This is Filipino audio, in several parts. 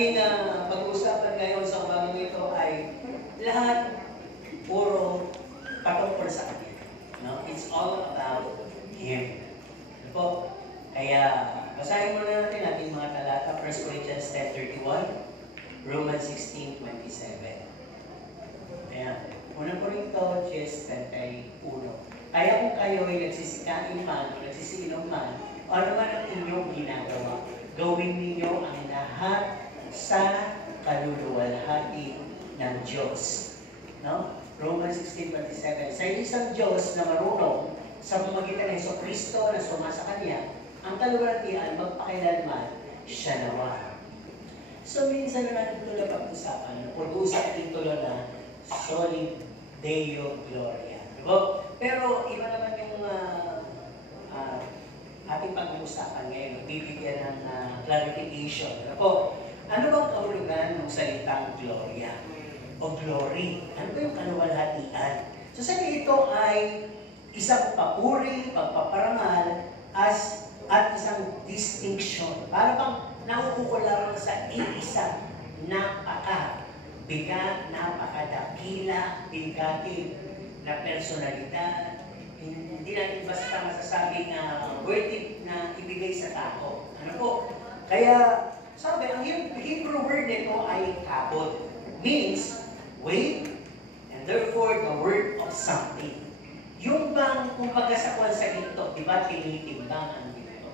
ating pag-uusapan ngayon sa umagang ito ay lahat puro patungkol sa Kanya. No? It's all about Him. Ano po? Kaya, basahin muna natin ating mga talata, 1 Corinthians 10:31, Romans 16:27. Ayan. Unang Korinto, 10:31. Kaya kung kayo ay nagsisikain man, o nagsisiinom man, o ano man ang inyong ginagawa, gawin ninyo ang lahat sa kaluluwalhati ng Diyos. No? Romans 16:27. Sa isang Diyos na marunong sa pamamagitan ng Jesucristo na sumasa Kanya, ang kaluluwalhatian magpakailanman siya nawa. So minsan na natin ito na pag-usapan, pag-uusap natin ito na solid Deo Gloria. Diba? Pero iba naman yung ating pag-uusapan ngayon, bibigyan ng clarification. Ano bang kahulugan ng salitang Gloria o glory? Ano ba yung kaluwalhatian? So sabi ito ay isang papuri, pagpaparangal, at isang distinction. Para bang nakukuha lang sa isang napaka-bigat, napakadakila, bigatin na personalidad. Hindi natin basta masasabing worth it na ibigay sa tao. Ano po? Kaya, sabi, ang Hebrew word nito ay kabod. Means, weight, and therefore the word of something. Yung bang, kumbaga sa kwan sa ginto, di ba, tinitimbang ang ginto?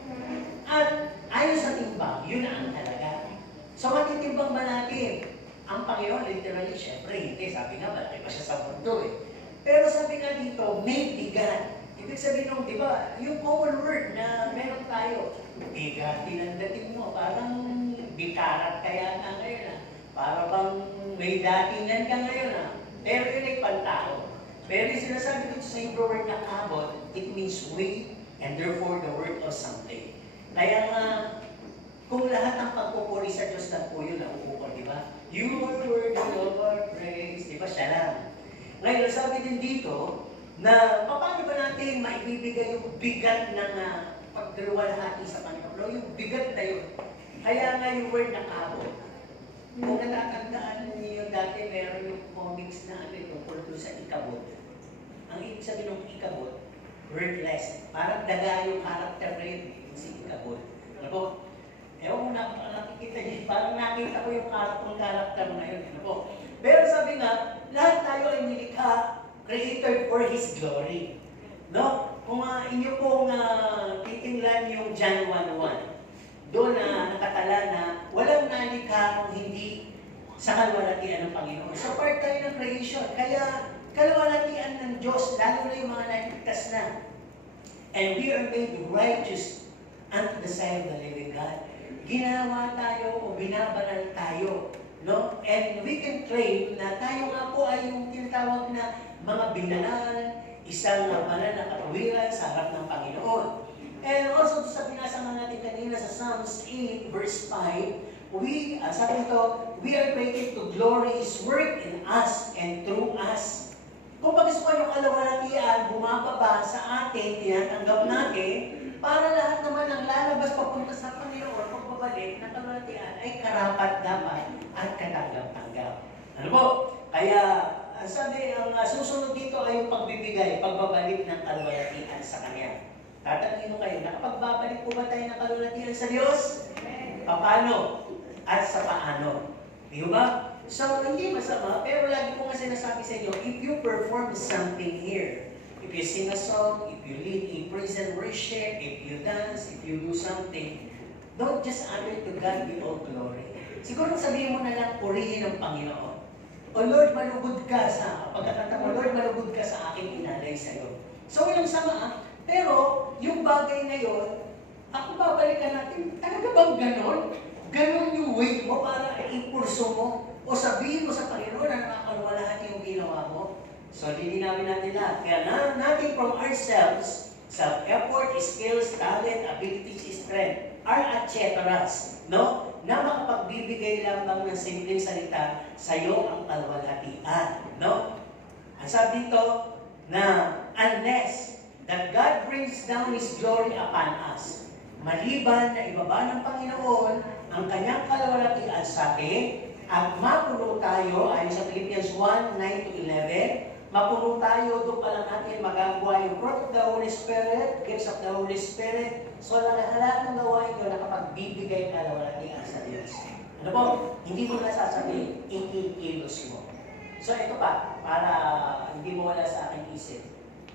At ayon sa timbang, yun na ang talaga. So, matitimbang ba natin? Ang Panginoon, literally, syempre, hindi. Sabi nga, malaki pa siya sa mundo eh. Pero sabi nga dito, may bigat. Ibig sabihin nung, di ba, yung common word na meron tayo, bigatin ang dating mo, parang bikarat kaya ka ngayon Para bang may datingan ka ngayon Pero yun ay pantao. Pero yung sinasabi dito sa Hebrew word na kabod, it means weight and therefore the word of something. Kaya nga, kung lahat ng pagpupuri sa Diyos na po yun, nauukol, di ba? You are worthy of our praise. Di ba siya lang? Ngayon, sabi din dito, na paano ba natin maibibigay yung bigat ng pagdalawalhati sa Panginoon? Yung bigat na yun. Kaya nga yung word na kabod. Kung natatandaan niyo dati, meron yung comics na tungkol sa ikabod. Ang ibig sabihin ng ikabod, wordless. Parang daga yung character na yun, yung si ikabod. Ano po? Ewan mo nakikita niyo, parang nakita ko yung character na yun. Ano po? Pero sabi nga, lahat tayo ay nilikha, created for His glory. No? Kung inyo pong titingnan yung John 1:1, doon nakatala na walang nalikha kung hindi sa kalwalhatian ng Panginoon. So part tayo ng creation. Kaya kalwalhatian ng Diyos, lalo na yung mga naligtas na. And we are made righteous unto the sight of the living God. Ginawa tayo o binabanal tayo. No? And we can claim na tayo nga po ay yung tinatawag na mga binanal, isang banal na katuwiran sa harap ng Panginoon. And also sa binasa natin kanina sa Psalms 8 verse 5, sabi ito, we are created to glory His work in us and through us. Kung pag-isukan yung kalawalhatian, bumababa sa atin, tinatanggap natin, para lahat naman ang lalabas papunta sa Panginoon, pagbabalik ng kalawalhatian ay karapat-dapat at katanggap-tanggap. Ano po? Kaya, sabi, ang susunod dito ay yung pagbibigay, pagbabalik ng kalawalhatian sa Kanya. Tatanungin mo kayo, nakapagbabalik po ba tayo ng kalawalhatian sa Diyos? Paano? At sa paano? Di ba? So, hindi masama, pero lagi ko nga sinasabi sa inyo, if you perform something here, if you sing a song, if you lead a praise and worship, if you dance, if you do something, don't just honor to God with all glory. Siguro sabihin mo na lang, purihin ng Panginoon. O Lord, malugod ka sa, pagkakanta mo, Lord, malugod ka sa aking inalay sa iyo. So, walang sama, pero yung bagay na yun, ako babalikan natin, talaga bang ganon? Ganon yung way mo para impulso mo? O sabihin mo sa Panginoon na nakakalwalhati yung ginawa mo? So, lilinawin natin lahat. Kaya nothing from ourselves, self-effort, skills, talent, abilities, strength, are et cetera. No? Na makapagbibigay lamang ng simpleng salita, sa iyo ang kalwalhatian. No? Ang sabi dito, na unless that God brings down His glory upon us, maliban na ibaba ng Panginoon ang kanyang kalwalhatian sa sabi, at mapuno tayo, ayon sa Philippians 1, 9-11, mapuno tayo, doon pa lang natin magagawa yung fruit of the Holy Spirit, gifts of the Holy Spirit. So, lahat ng gawain yun, nakapagbibigay ka na walang sa Diyos. Ano po? Hindi mo nasasabihin, ikikilos mo. So, ito pa, para hindi mo wala sa aking isip.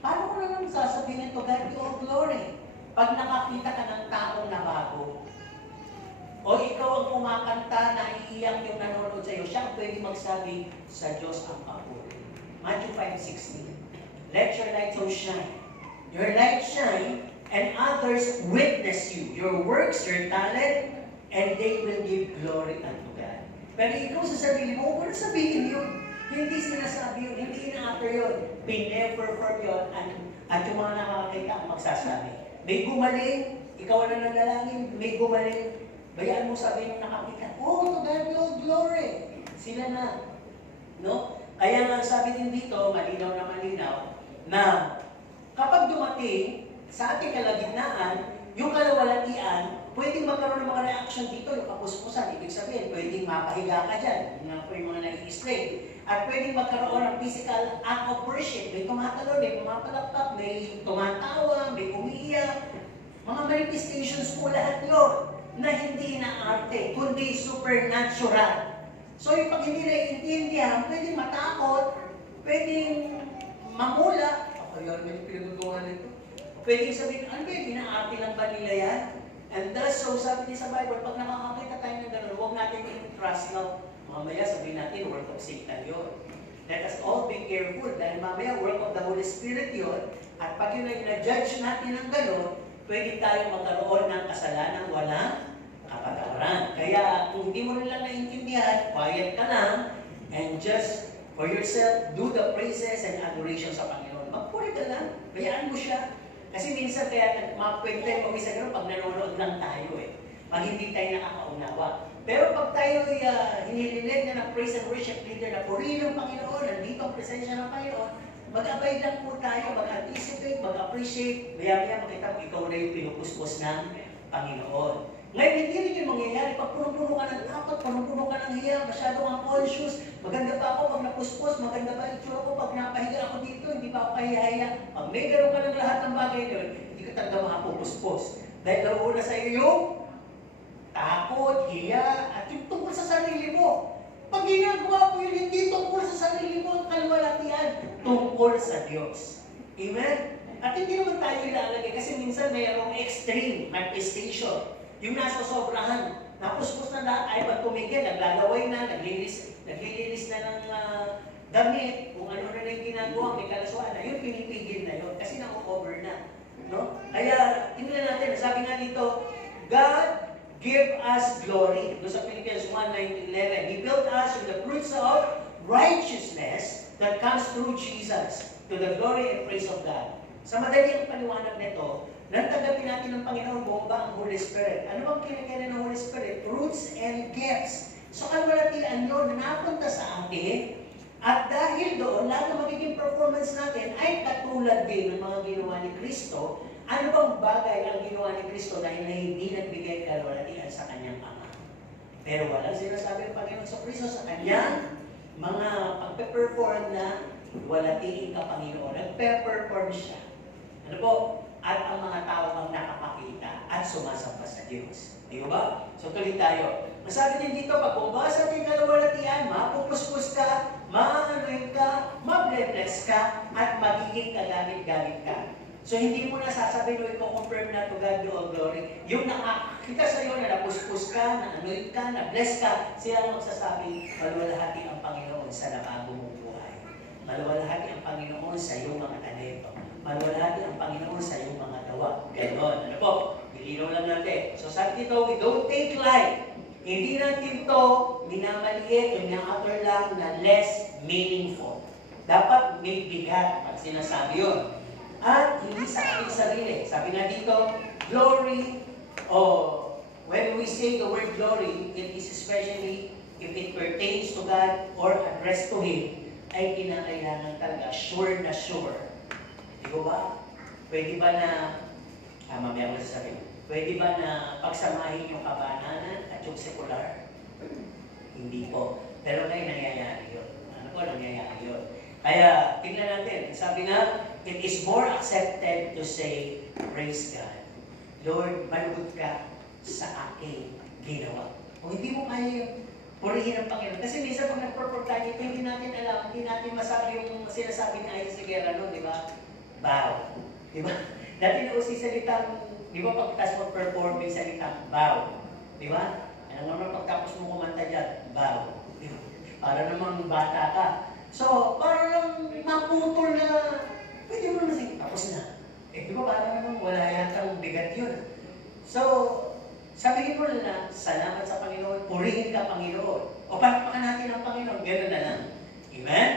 Paano ko naman sasabihin ito, God, all glory? Pag nakakita ka ng taong na bago, o ikaw ang kumakanta, naiiyak yung nanonood sa iyo, siya ang pwede magsabi, sa Diyos ang papuri. Matthew 5:16. Let your light so shine. Your light shine, and others witness you. Your works, your talent, and they will give glory unto God. Pero ikaw sa sarili mo, huwag sabihin yun. Hindi sinasabi yun, hindi ina-utter yun. Pine-perform yun, at yung mga nakakakita ang magsasabi. May gumaling, ikaw na nanalangin, may gumaling, bayaan mo sabihin yung nakakita, oh, to God be all glory. Sila na. No? Kaya nga sabi din dito, malinaw na kapag dumating sa ating kalagitnaan, yung kalawalatian, pwedeng magkaroon ng mga reaction dito, yung kapuspusan. Ibig sabihin, pwedeng mapahiga ka dyan. Yung nga po yung mga nag-i-slay. At pwedeng magkaroon ng physical act of worship. May tumatalon, may pumapalakpak, may tumatawa, may umiiyak. Mga manifestations po lahat yun na hindi na arte, kundi supernatural. So yung pag hindi naiintindihan, pwedeng matakot, pwedeng mamula. Ako yun, may pinagagawa nito. Pwedeng sabihin, ano ba yung inaarte lang ba nila yan? And thus, so sabi niya sa Bible, pag nakakakita tayo ng gano'n, huwag natin i-trust na mamaya sabihin natin, work of Satan yun. Let us all be careful dahil mamaya work of the Holy Spirit yun. At pag yun ay na-judge natin ng gano'n, pwede tayo magkaroon ng kasalanan walang kapatawaran. Kaya kung hindi mo rin lang naiintindihan, quiet ka lang and just for yourself, do the praises and adoration sa Panginoon. Magpuri ka lang, bayaan mo siya. Kasi minsan kaya pwede tayo pag-isa gano'n pag nanonood lang tayo eh. Pag hindi tayo nakakaunawa. Pero pag tayo hinililit na ng praise and worship leader na purihin ng Panginoon, nandito ang presensya ng Panginoon, mag-abay lang po tayo, mag-anticipate, mag-appreciate, maya-maya makita mo ikaw na yung pinupuspos ng Panginoon. Ngayon, hindi rin yung mangyayari. Pag punong-puno ka ng takot, punong-puno ka ng hiya, masyadong unconscious, maganda pa ako pag napuspos, maganda pa itsura ko pag napahiga ako dito, hindi pa ako kahihiya. Pag may gano'n ka ng lahat ng bagay doon, hindi ka talaga makapupuspos. Dahil nauna sa iyo yung takot, hiya, at yung tungkol sa sarili mo. Pag ginagawa mo yun, hindi tungkol sa sarili mo, kalwalatian, tungkol sa Diyos. Amen? At hindi naman tayo ilalagay kasi minsan mayroong extreme manifestation. Yung nasa sobrahan, napuspos na lahat, ay pag tumigil, naglalaway na, naglilinis na ng damit, kung ano na yung ginagawa, may kalaswaan na, yun pinipigil na yun, kasi na-over na. No? Kaya, tingnan natin, sabi nga dito, God give us glory. Doon sa Philippians 1:9-11, He built us with the fruits of righteousness that comes through Jesus, to the glory and praise of God. Sa madali ang paliwanag nito, nang tanggapin natin ng Panginoon, bomba ang Holy Spirit. Ano bang kinakailan ng Holy Spirit? Fruits and gifts. So, kalwalatian yun na napunta sa atin, at dahil doon, lahat ng magiging performance natin ay katulad din ng mga ginawa ni Kristo. Ano bang bagay ang ginawa ni Kristo dahil na hindi nagbigay kalwalatian sa kanyang Ama? Pero walang sinasabi ng Panginoon sa Kristo sa kanyang mga pagpe-perform na walatiin ka, Panginoon. Nagpe-perform siya. Ano po? At ang mga tao ang nakapakita at sumasamba sa Diyos. Di ba? So tuloy tayo. Masabi din dito, pag bumbasa din kalawalatian, mapupuspos ka, maanoin ka, mabless ka, at magiging kagamit-gamit ka. So hindi mo na sasabihin o i-confirm na to God be all glory. Yung nakakita sa iyo na napuspos ka, na-anoint ka, na-bless ka, sila ang magsasabi, maluwalhati ang Panginoon sa nabago mong buhay. Maluwalhati ang Panginoon sa iyong mga talento. Maluwalhati ang Panginoon sa iyong mga gawa. Ganon. Ano po? Ilinaw lang natin. So sabi dito, we don't take light. Hindi natin ito minamaliit, ina-utter lang na less meaningful. Dapat may bigat pag sinasabi yun. At hindi sa ating sarili. Sabi nga dito, glory, when we say the word glory, it is especially if it pertains to God or addressed to Him, ay kinakailangan talaga sure na sure. Di ba? Pwede ba na, mamaya mo sasabihin, pwede ba na pagsamahin yung kabananan at yung sekular? Hindi po. Pero ngayon nangyayari yun. Ano po, nangyayari yun. Kaya, tingnan natin. Sabi nga, it is more accepted to say, praise God. Lord, malugod ka sa aking ginawa. Kung hindi mo kaya yun, purihin ang Panginoon. Kasi minsan pag nag-perform tayo, hindi natin alam, hindi natin masabi yung sinasabi na Aya Sigera, no? Di ba? Bow. Di ba? Dati na usi salitang, di ba pagkatapos mag-perform yung salitang bow. Di ba? Ano naman pagtapos mo kumanta dyan, bow. Di ba? Para namang bata ka. So, para lang maputol na, pwede mo naman sige, tapos na. Eh, di ba para naman wala yatang bigat yun. So, sabihin mo na, salamat sa Panginoon, purihin ka Panginoon. O palakpakan natin ang Panginoon, gano'n na lang. Amen?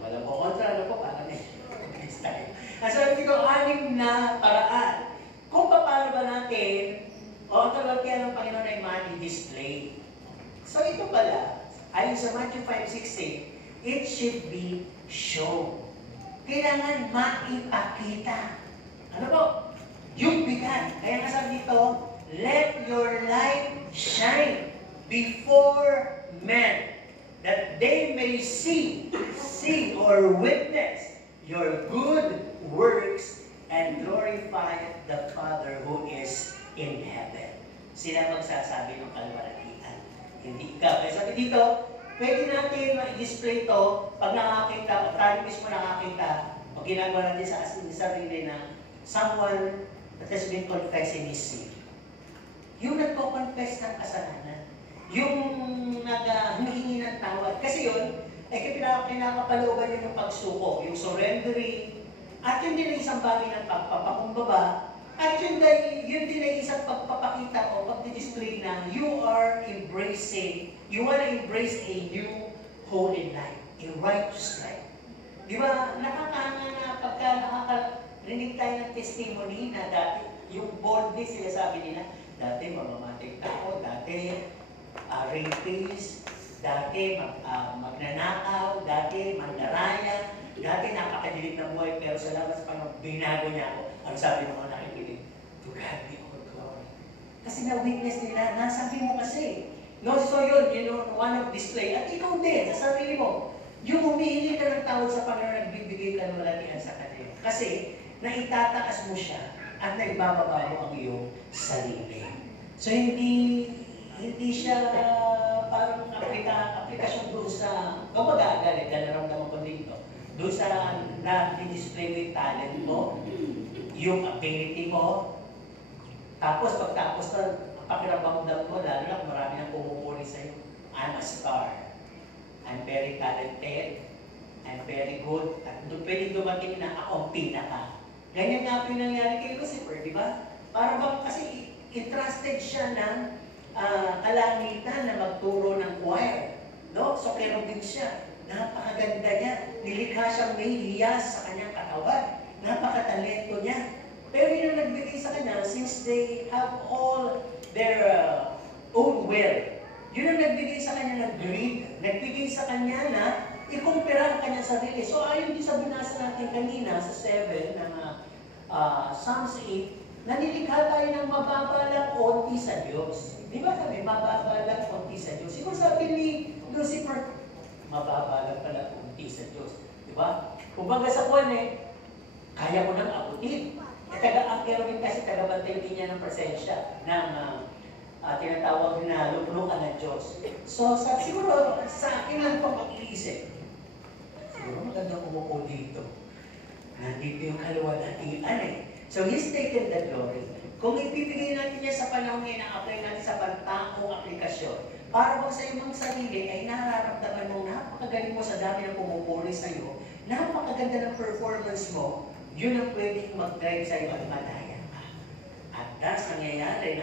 Wala po kontra, ano po, parang next time. So, ito anim na paraan. Kung paano ba natin, o ang kalwaltian ng Panginoon ay ma-display. So, ito pala, ayon sa Matthew 5:16, it should be shown. Kailangan maipakita. Ano po? Yung bigat. Kaya nga sabi dito, let your light shine before men, that they may see or witness your good works and glorify the Father who is in heaven. Sila magsasabi ng kalwalatian. Hindi ikaw. Kaya sabi dito, pwede natin ma-display ito pag nakakita, o tayo mismo nakakita, o ginagawa natin sa sarili na someone that has been confessing his sin. Yung nagpo-confess ng kasalanan. Yung humihingi ng tawad. Kasi yun, ay pinakapalooban yun ng pagsuko, yung surrendering, at yun din ay isang bagay ng pagpapakumbaba, at yun din ay isang pagpapakita o pag-display na you are embracing, you want to embrace a new holy life, a righteous life. Di ba, nakakanga na pagka nakakarinig tayo ng testimony na dati, yung boldness sila sabi nila, dati mamamating tao, dati rapist, dati magnanakaw, dati mandaraya, dati napakadilig ng buhay, pero sa labas pa binago niya ako. Ang sabi ng mga nakikinig, to God be all glory. Kasi na-witness nila, nasabi mo kasi. No, so yun, one of display. At ikaw din, sa sarili mo, yung humihingi ka ng tawad sa Panginoon, nagbibigay ka ng malatian sa Kanya. Kasi, naitataas mo siya at naibababa mo ang iyong sarili. So, hindi siya parang aplikasyon doon sa, kumbaga, naramdaman ko dito, doon sa na-display mo yung talent mo, yung ability mo, tapos pagtapos na pakiramdam mo, lalo lang marami nang pumupuri sa'yo. I'm a star. I'm very talented. I'm very good. At pwede dumating na ako ang pinaka. Ganyan nga po yung nangyari kay Lucifer, di ba? Para bang kasi entrusted siya ng kalangitan na magturo ng choir. No? So, kerubin siya. Napakaganda niya. Nilikha siyang may hiyas sa kanyang katawan. Napakatalento niya. Pero yun ang nagbigay sa kanya, since they have all their own will, yun ang nagbigay sa kanya ng greed. Nagbigay sa kanya na ikumpira ang kanyang sarili. So, ayon din sa binasa natin kanina sa 7 ng Psalms 8, nanilikha tayo ng mababalang konti sa Diyos. Di ba sabi, mababalang konti sa Diyos? Siguro sabi ni Lucifer, mababalang pala konti sa Diyos. Di ba? Kung baga sa kwan kaya ko nang abutin. Ang kerubin kasi tagabantay din niya ng presensya ng tinatawag na luplukan ng Diyos. So, siguro sa akin lang itong pag-iisip. Siguro magandang umupo dito. Nandito yung kaluwalhatian So, He's taken the glory. Kung ibibigay natin niya sa panahon ngayon, apply natin sa pantangong aplikasyon, para bang sa iyong sarili ay nararamdaman mo, napakagaling mo sa dami ng pumupuri sa iyo, napakaganda ng performance mo, yun ang pwedeng mag-drive sa iyo at madaya ka. At thus nangyayari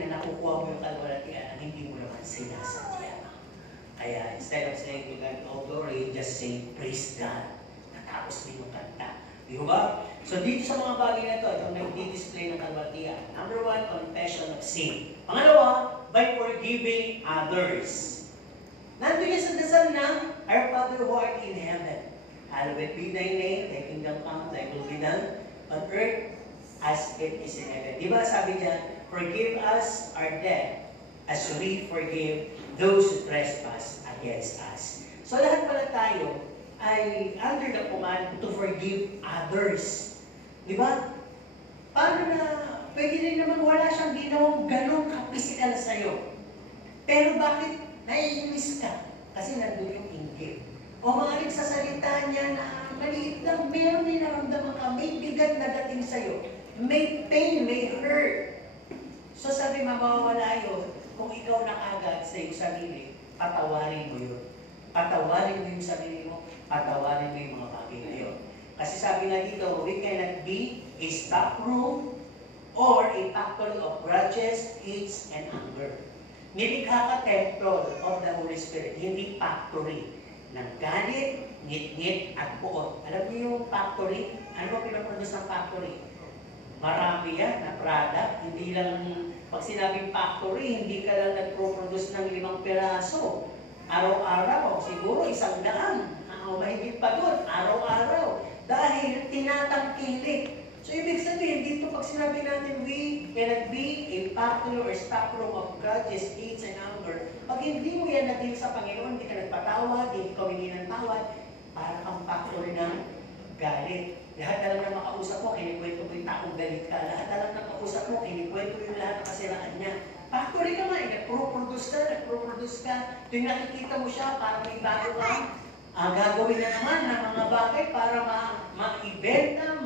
na nakukuha mo yung kalwalhatian na hindi mo naman sinasadya. Kaya instead of saying to God, oh glory, just say, praise God. Natapos din yung kanta. Di ba? So dito sa mga bagay na ito, itong nag-display ng kalwalhatian. Number 1, confession of sin. Pangalawa, by forgiving others. Nandun yan sa dasal ng Our Father who art in heaven. Hallowed be thy name, thy kingdom come, thy will be done on earth as it is in heaven. Di ba sabi niya, forgive us our debt as we forgive those who trespass against us. So lahat pala tayo ay under the command to forgive others. Di ba? Paano na, pwede rin naman wala siyang ginawang ganun ka-physical sa'yo. Pero bakit naiinis ka? Kasi nandun yung inggit. O mga nagsasalita niya na maliit lang, meron din naramdaman ka, may bigat na dating sa'yo. May pain, may hurt. So sabi, mawawala yun kung ikaw na agad sa iyong sarili, patawarin mo yun. Patawarin mo yung sarili mo, patawarin mo yung mga bagay na yun. Kasi sabi nga dito, we cannot be a stock room or a factory of grudges, hates, and anger. Nilikha ka temple of the Holy Spirit, hindi factory ng galit, ngit-ngit, at puot. Alam niyo yung factory? Ano ba pinaproduce ng factory? Marami yan na product. Hindi lang, pag sinabing factory, hindi ka lang nagproproduce ng 5 piraso. Araw-araw, siguro 100. Mahigit pa doon, araw-araw. Dahil tinatangkilik. So, ibig sabihin, dito pag sinabi natin, we cannot be a factory or stockroom of grudges, hates, and anger. Pag hindi mo yan natin sa Panginoon, hindi ka nagpatawad, hindi ka humingi ng tawad, para kang factory ng galit. Lahat na lang na makausap mo, kinikwento mo yung taong galit ka. Lahat na lang na makausap mo, kinikwento yung lahat ng kasiraan niya. Factory ka nga, nagpro-produce ka. Tuwing nakikita mo siya, para may bago ka, gagawin na naman ng mga bagay para ma-ibenta,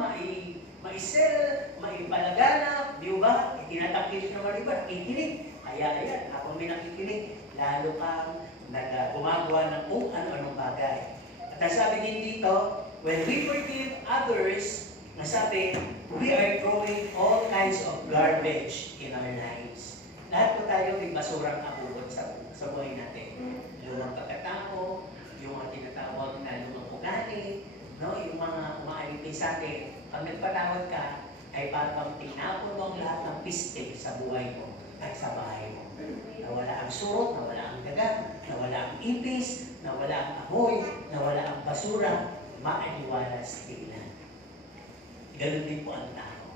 ma-sell, maipalaganap, di ba? Itinatakil naman iba, nakikinig. Kaya ayan, ako may nakikinig, lalo kang gumagawa ng kung ano-anong bagay. At ang sabi din dito, when we forgive others, nasabi, we are throwing all kinds of garbage in our lives. Lahat po tayo may basurang abubot sa buhay natin. Lumang pagkatao, yung mga tinatawag na lumang ugali, no? Yung mga umaalipin sa atin. Pag nagpatawad ka, ay parang tinapon mo ang lahat ng piste sa buhay mo at sa bahay mo. Nawala ang surot, nawala ang dagat, nawala ang ipis, nawala ang amoy, nawala ang basura, maaliwalas tingnan. Ganun din po ang tao.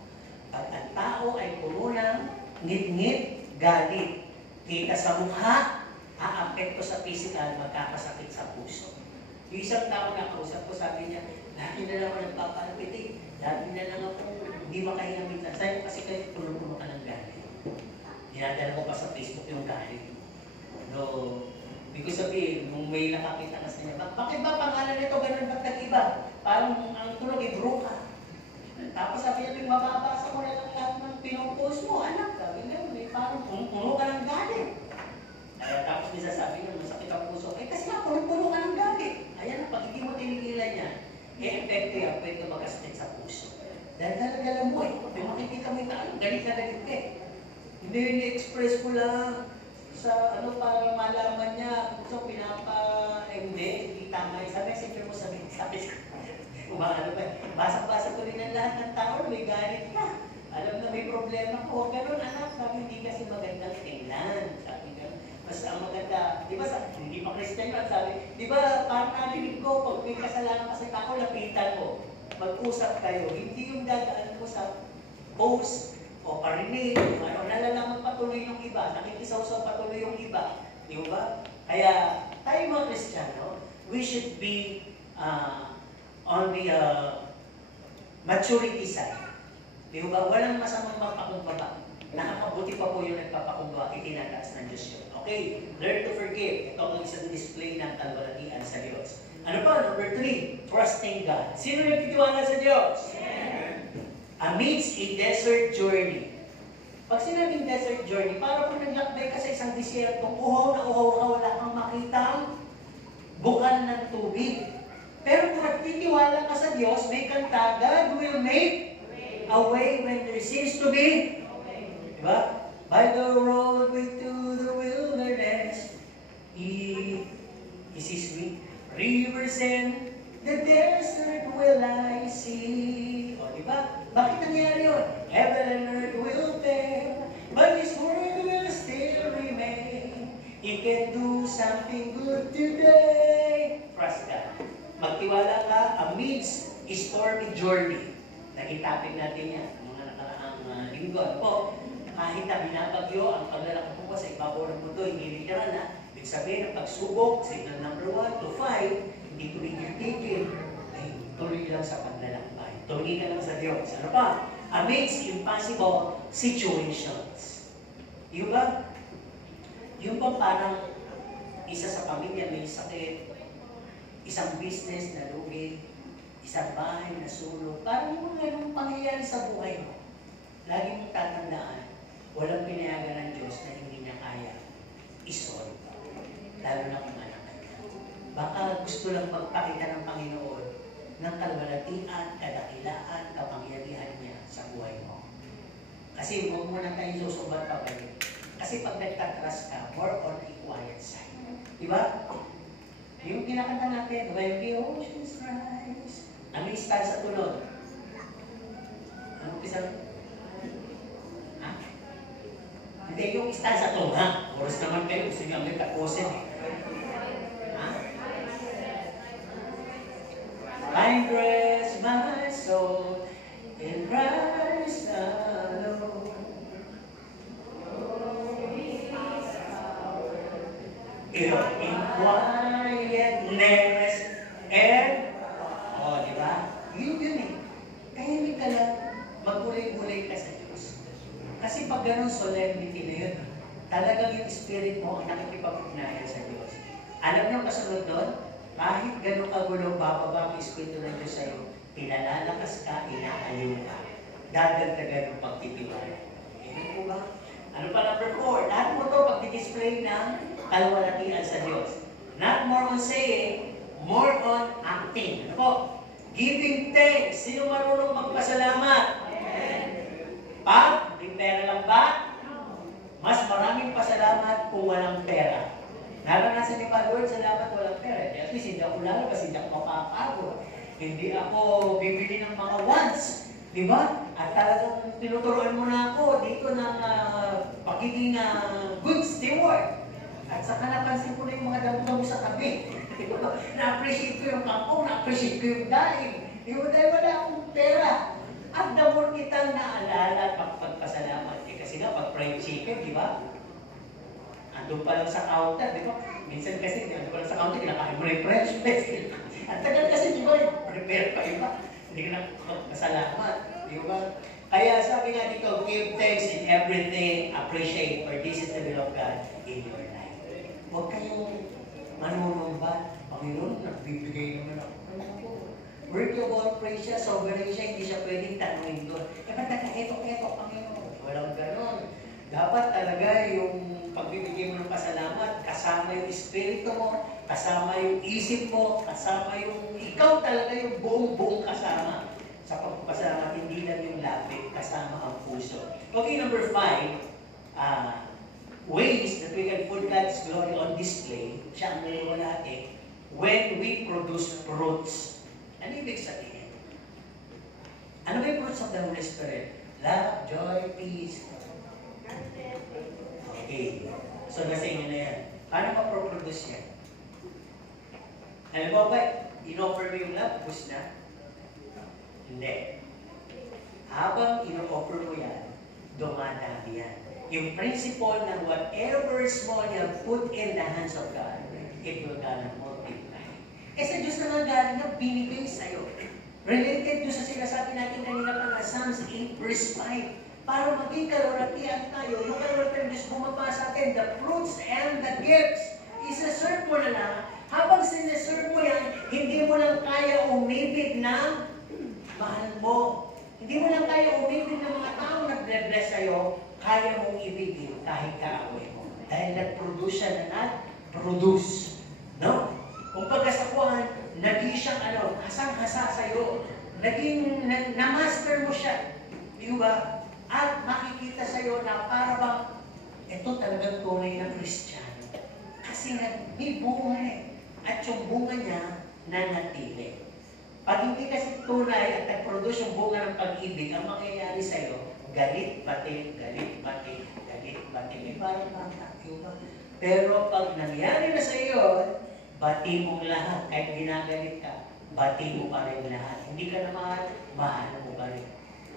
Pag ang tao ay puno ng ngit-ngit, galit, kita sa mukha, aapekto sa physical, magkakasakit sa puso. Yung isang tao na kausap ko, sabi niya, lagi na lang ako nagpapalapit lagi na lang ako hindi makahinga minsan. Sabi kasi kayo, puno-puno ka ng galit. Dinadala ko pa sa Facebook yung galit. No, ibig sabihin, nung may nakakita ka sa niya, bakit ba pangalan nito ganun ba't nag-iba? Parang ang tunog ay broka. Tapos sabi niya, mababasa ko na lang lahat ng pinupost mo, anak, sabi niya, parang puno ka ng galit. Tapos minsan sabi niya, masakit ang puso. Kasi nga, puno ka ng galit. Ayan, pag hindi mo tinigilan niya, epekto yan, pwede magkasakit sa puso. Dahil talaga alam mo kung makikita mo yung tayo, galit na galit ka Hindi yun i-express ko lang sa para malaman niya. So, hindi tama. Sa messenger mo, sabi basa-basa ko rin ang lahat ng tao, may galit ka. Alam na may problema ko. Ganun, anak, sabi, hindi kasi magandang tingnan. Sabi ka, mas ang maganda, di ba, hindi pa Christian yun, sabi, di ba, parang narinig ko, pag may kasalanan ka sa tao, lapitan mo. Mag-usap kayo. Hindi yung dadaan mo sa post o parinig, nalalaman patuloy yung iba, nakikisaw-saw patuloy yung iba. Di ba? Kaya, tayo mga Kristiyano, we should be on the maturity side. Di ba? Walang masamang magpakumbaba. Nakakabuti pa po yung nagpapakumbaba, itinataas ng Diyos yun. Okay, learn to forgive. Ito ang isang display ng kalwalatian sa Diyos. Ano pa? Number 3, trusting God. Sino nagtitiwala sa Diyos? Amidst a desert journey. Pag sinabing desert journey, para kung naglakbay ka sa isang disyertong uhaw na uhaw ka, wala kang makitang bukal ng tubig. Pero kung nagtitiwala ka sa Diyos, may kanta, God will make a way when there seems to be. Diba? By the road to the wilderness, He is sweet. Rivers and the desert will I see. O, diba? Bakit nangyari yun? Heaven and earth will fail, but His word will still remain. He can do something good today. Trust God. Magtiwala ka amidst stormy journey. Nakitapin natin yan, mga nakaraang linggo. Po, kahit na binabagyo ang paglalakad mo sa ibabaw ng mundo, hindi literal na. Ibig sabihin ng pagsubok, signal number 1 to 5, hindi tumigil-tigil, ay tuloy lang sa paglalakbay. Tuloy ka lang sa Diyos. Ano pa? Amidst impossible situations. Yung ba? Yung ba parang isa sa pamilya may sakit, isang business na lugi, isang bahay na sulok, parang yung ganung pangyayari sa buhay mo. Lagi mong tatandaan, walang pinayagan ng Diyos na hindi niya kaya isolve. Lalo na kung anak niya. Baka gusto lang magpakita ng Panginoon ng kalwalatian, kadakilaan, kapangyarihan niya sa buhay mo. Kasi huwag mo na tayo susumbat pa balik. Kasi pag nagtatras ka, more on a quiet side. Diba? Yung kinakanta natin, when the oceans rise, ano yung style sa tulog? Ano pisang? Ha? Hindi, yung style sa tulog, ha? Oras naman kayo, gusto nyo ang tapusin eh. Ha? I dress my soul in Christ alone. In quietness and di ba? Yun eh. Kaya hindi ka lang magulay-gulay ka sa Diyos. Kasi pag ganun solemnity na yun, talagang yung spirit mo ang nakikipag-ugnayan sa Diyos. Alam niyo kasunod doon? Kahit ganun kagulo, bababa ang espiritu ng Diyos sa'yo, pinalalakas ka, inaaliw ka. Dadagdagan yung pagtitiwala. Ano po ba? Ano pa number 4? Lahat mo ito pag-display ng kalwalatian sa Diyos. Not more on saying, more on acting. Ano po? Giving thanks. Sino marunong magpasalamat? Amen. Pag, may pera lang ba? Mas maraming pasalamat kung walang pera. Naranasan ni pa, Lord, salamat walang pera. At least hindi ako lalabas, hindi ako mapapagod. Hindi ako bibili ng mga wants. Di ba? At talagang tinuturuan mo na ako dito ng pagiging good steward. At saka napansin ko na yung mga damo-damo sa tabi. Na-appreciate ko yung kangkong, na-appreciate ko yung daing. Dahil wala akong pera. At the more kitang naalala at pagpasalamat. Kasi nga, pag fried chicken, di ba? Andun pa lang sa counter, di ba? Minsan kasi, andun pa lang sa counter, kinakain mo na yung french fries. At tagal kasi, di ba? Prepare pa iba. Hindi ka na masalamat. Di ba? Kaya sabi nga dito, give thanks in everything, appreciate, for this is the will of God in your life. Huwag kayong manunumbat. Panginoon, nagbibigay naman ako. Worthy of all praise siya, sovereign siya, hindi siya pwedeng tanungin doon. Ba't eto, Panginoon? Walang ganon. Dapat talaga yung pagbibigay mo ng pasalamat, kasama yung espiritu mo, kasama yung isip mo, kasama yung ikaw talaga yung buong kasama. Sa pagpapasalamat, hindi lang yung lapit, kasama ang puso. Okay, number 5, ways that we can put God's glory on display, siya ang nalawa natin, when we produce fruits. Ano ibig sabihin? Ano ba yung fruits of the Holy Spirit? Love, joy, peace. Okay. So, nasa inyo na yan. Paano maproproduce yan? Alam mo ba, in-offer mo yung love, gusto na? Hindi. Habang in-offer mo yan, dumadami yan. Yung principle ng whatever small you have put in the hands of God, it will gonna multiply. Eh sa Diyos naman galing na binigay sa'yo. Related doon sa sinasabi natin kanina pa na Psalms 8 verse 5. Para maging kaloratian tayo, yung kaloratian Diyos bumaba sa atin, the fruits and the gifts. Isa-serve mo na lang. Habang sinaserve mo yan, hindi mo lang kaya umibig ng mahal mo. Hindi mo lang kaya umibig ng mga taong nagre-bless sa'yo, kaya mong ibigin kahit kaaway mo. Dahil nag-produce siya na nag-produce. No? Kung pagkasakuhan, naging siyang hasang-hasa sa'yo. Naging, na-master mo siya. Di ba? At makikita sa'yo na para bang, ito talagang tunay na Kristiyano. Kasi may bunga eh. At yung bunga niya, nanatili. Pag hindi kasi tunay at nag-produce yung bunga ng pag-ibig, ang mangyayari sa'yo, galit, bati, galit, bati, galit, bati. May parang bata, diba? Pero pag nangyari na sa iyo, bati mong lahat. Kahit ginagalit ka, bati mo pa rin lahat. Hindi ka na mahal, mahal mo pa rin.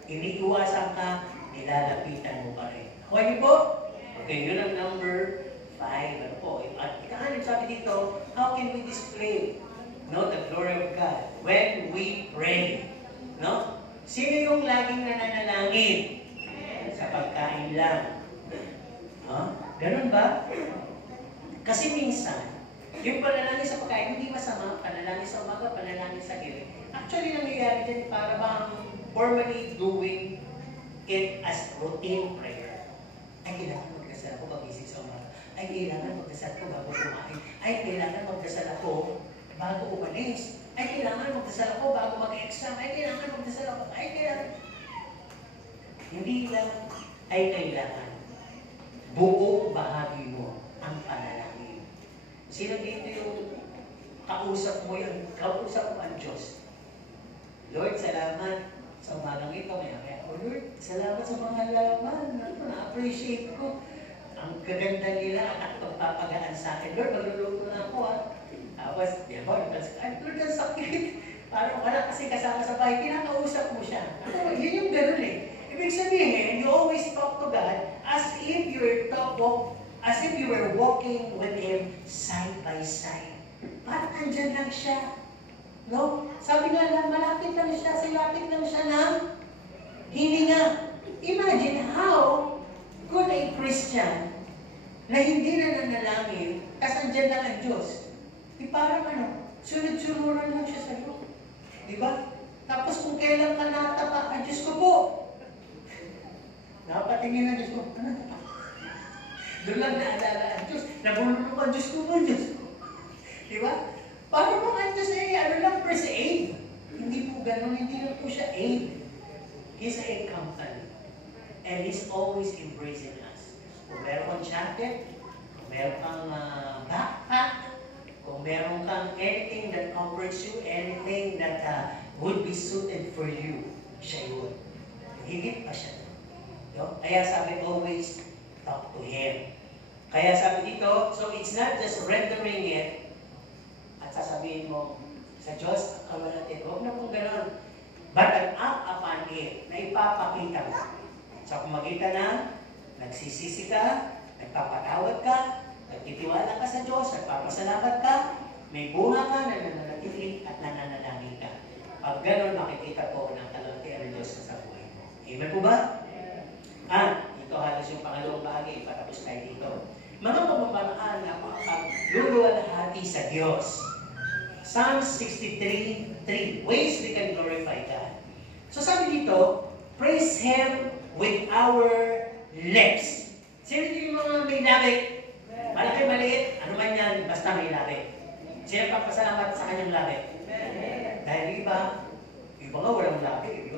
Iniiwasan ka, nilalapitan mo pa rin. Okay niyo po? Okay, yun ang number 5. Ano po? At ikahanap sabi dito, how can we display the glory of God when we pray? No? Sino yung laging nananalangin? Sa pagkain lang. Ganun ba? Kasi minsan, yung panalangin sa pagkain, hindi masama, panalangin sa umaga, panalangin sa gabi. Actually, nangyayari din para bang formally doing it as routine prayer. Ay, kailangan magdasal ako pag-isip sa umaga. Ay, kailangan magdasal ako bago kumain. Ay, kailangan magdasal ako bago umalis. Ay, kailangan magdasal ako bago mag-exam. Ay, kailangan magdasal ako. Ay, kailangan. Hindi lang ay kailangan. Buong bahagi mo ang panalangin. Sino dito yung kausap mo yan? Kausap mo ang Diyos. Lord, salamat sa umagang ito. Oh Lord, salamat sa mga laman. Na-appreciate ko. Ang gaganda nila at pagpapagaan sa akin. Lord, magluluto na ako Tapos, Lord, ang sakit. Parang wala kasi kasama sa bahay. Kinakausap mo siya. Yun yung ganun eh. Ibig sabihin, you always talk to God as if you were walking with Him side by side. Parang andyan lang siya. No? Sabi nga lang, malapit lang siya, silapit lang siya ng hininga. Imagine how good a Christian na hindi na nanalangin, kasi andyan lang ang Diyos. Di parang sunod-sunuran lang siya sa iyo. Di ba? Tapos kung kailan ka natapa, ang Diyos ko po. Napatingin na Diyos ko, doon lang naalala ang Diyos. Nabulunok ang Diyos ko. Di ba? Parang mga ang Diyos lang, press aid. Hindi po ganun, hindi lang po siya aid. He's a company. And He's always embracing us. Kung meron kang jacket, kung meron kang backpack, kung meron kang anything that comforts you, anything that would be suited for you, siya yun. Higit pa siya. Kaya sabi, always talk to Him. Kaya sabi dito, so it's not just rendering it, at sasabihin mo, sa Diyos, kawalan huwag na pong gano'n. But an act upon it, na ipapakita mo. Sa kumagitan na, nagsisisi ka, nagpapatawad ka, nagtitiwala ka sa Diyos, nagpapasalamat ka, may bunga ka, nananatili at nananalangin ka. Pag gano'n, makikita po ng kalutian ng Diyos sa buhay mo. Amen po ba? Ito halos yung pangalawang bahagi, patapos tayo dito. Mga pamamaraan na makapagluluwalhati sa Diyos. Psalm 63:3, ways we can glorify God. So sabi dito, praise Him with our lips. Sino yung mga may labi? Malaki, maliit, ano man yan, basta may labi. Sino papasalamat sa kanyang labi? Dahil iba nga walang labi.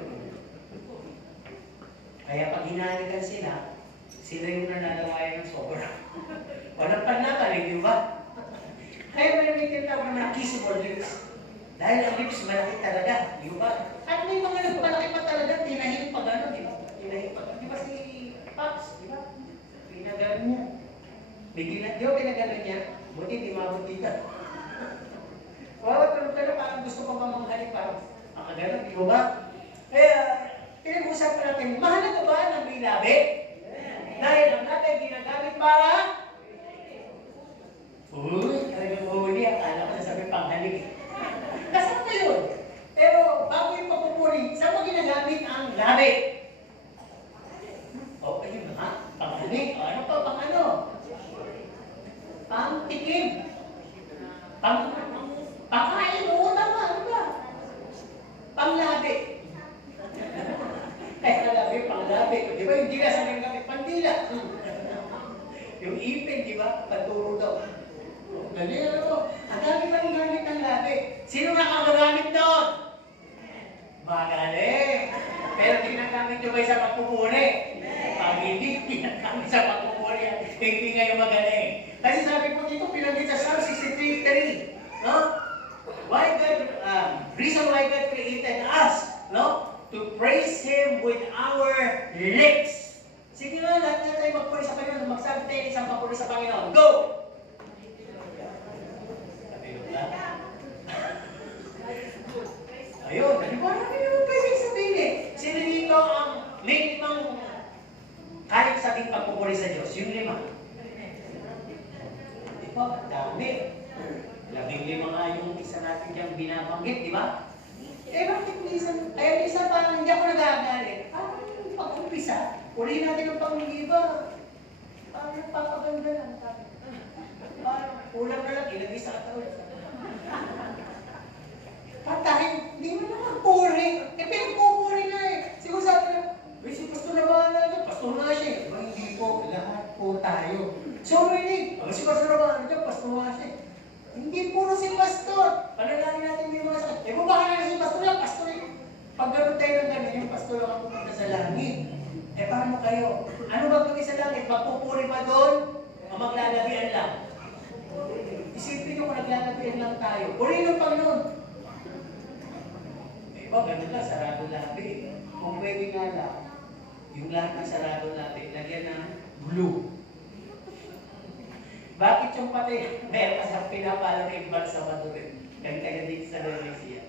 Kaya pag hinalikan sila yung nananawayan ng sobra. Walang panlaban, di ba? Kaya may tinatawag na kissable lips. Dahil ang lips malaki talaga, di ba? At may mga nagpalaki pa talaga, tinahing pa gano'n, di ba? Tinahing pa gano'n. Di ba si Pops, di ba? Pinagano niya. Di ba pinagano niya? Buti di mabot dito. Tulog ka na parang gusto pa mamanghalin, parang makagano'n, di ba? Kaya, pinag-usapan natin, mahalaga ba ng may labi? Dahil ang labi ginagamit para talagang mahuli, akala ko sasabi panghalig. Kasama ko yun. Pero bago yung pagpupuri, saan mo ginagamit ang labi? Ayun na, panghalig. Ano pa, pang ano? Pangtikim. Pangkain, oo tama, ano ba? Panglabi. Kaya labi, panglabi. Di ba yung dila sa mga gamit? Pandila. Yung ipin, di ba? Paturo daw. Dali, ano? Ang dami pa ng gamit ng labi. Sino nakagagamit doon? Magaling. Pero ginagamit nyo ba sa pagpupuri? Pag hindi, ginagamit sa pagpupuri. Hindi kayo magaling. Kasi sabi po dito, pinagit sa Psalm 63:3. No? Reason why God created us, no? To praise Him with our lips. Sige nga, lahat na tayo magpuri sa Panginoon. Magsabi tayo isang papuri sa Panginoon. Go! Ayun, ano ba namin yung pwedeng sabihin eh? Sino dito ang may limang kahit sabing pag ba? Ang dami. 15 nga yung isa natin diyang binabanggit, di ba? Eh, bakit minsan, kaya minsan parang hindi ako nagagalit. Parang pag-umpisa, uli natin ang pangiba. Parang nagpapaganda lang. Parang ulang na lang, ilagay sa katawan. Patahin, hindi mo naman puri. Eh, pinagpupuri na eh. Siguro sabi na, si pastor na ba na? Pastor na siya eh. Hindi po, lahat po tayo. So, really, si pastor na ba na? Pastor na siya. Hindi puro si pastor. Panalangin natin yung mga sakit. Eh, bumahan na si pastor lang, pastor eh. Pag gano'n tayo ng gano'n, yung pastor lang ang pupunta sa langit. Eh, paano kayo? Ano ba gawin sa langit? Magpupuri ba doon? O maglalabian lang? Isipin nyo kung naglalabian lang tayo. Purihin ng Panginoon. Eh, ba, gano'n lang, sarado labi. Kung pwede nga lang, yung lahat ng sarado labi, lagyan ng blue. Bakit yung patay? Meron ka sa pinapalo ng ibang sa Madrid. Kaya dito sa Indonesia.